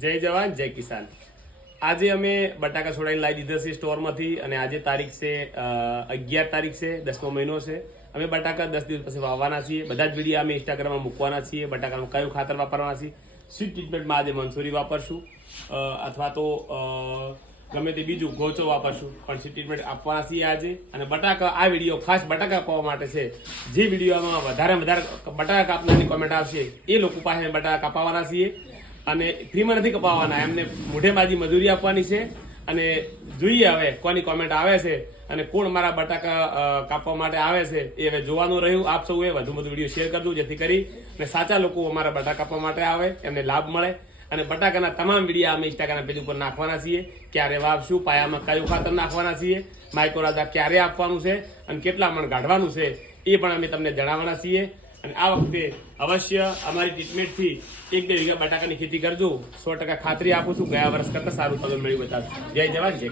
જય જવાન, જય કિસાન. આજે અમે બટાકા છોડાઈને લાવી દીધા છે સ્ટોરમાંથી અને આજે તારીખ છે અગિયાર તારીખ છે, દસમો મહિનો છે. અમે બટાકા દસ દિવસ પછી વાવવાના છીએ. બધા જ વીડિયો અમે ઇન્સ્ટાગ્રામમાં મૂકવાના છીએ, બટાકાનું કયું ખાતર વાપરવાના છીએ. સ્વીટ ટ્રીટમેન્ટમાં આજે મંસૂરી વાપરશું અથવા તો ગમે તે બીજું ગોચો વાપરશું, પણ સ્વીટ ટ્રીટમેન્ટ આપવાના છીએ આજે. અને બટાકા, આ વીડિયો ખાસ બટાકા કાપવા માટે છે. જે વિડીયોમાં વધારે વધારે બટાકા કાપનારની કોમેન્ટ આવશે, એ લોકો પાસે બટાકા કાપાવાના છીએ. અને ફ્રીમાં નથી કપાવવાના. એમને મોઢેબાજી મજૂરી આપવાની છે અને જોઈએ હવે કોની કોમેન્ટ આવે છે અને કોણ મારા બટાકા કાપવા માટે આવે છે એ હવે જોવાનું રહ્યું. આપ સૌએ વધુ વધુ વીડિયો શેર કરજો, જેથી કરી અને સાચા લોકો અમારા બટાકા કાપવા માટે આવે, એમને લાભ મળે. અને બટાકાના તમામ વિડીયા અમે ઇન્સ્ટાગ્રામ પેજ ઉપર નાખવાના છીએ. ક્યારે વાવશું, પાયામાં કયું ખાતર નાખવાના છીએ, માઇક્રોરાજા ક્યારે આપવાનું છે અને કેટલા મણ કાઢવાનું છે એ પણ અમે તમને જણાવવાના છીએ. અને આ વખતે અવશ્ય અમારી ટ્રીટમેન્ટથી એક બે વીઘા બટાકાની ખેતી કરજો. સો ટકા ખાતરી આપું છું. ગયા વર્ષ કરતાં સારું ઉત્પાદન મળ્યું બતાવશે. જય જવાન, જય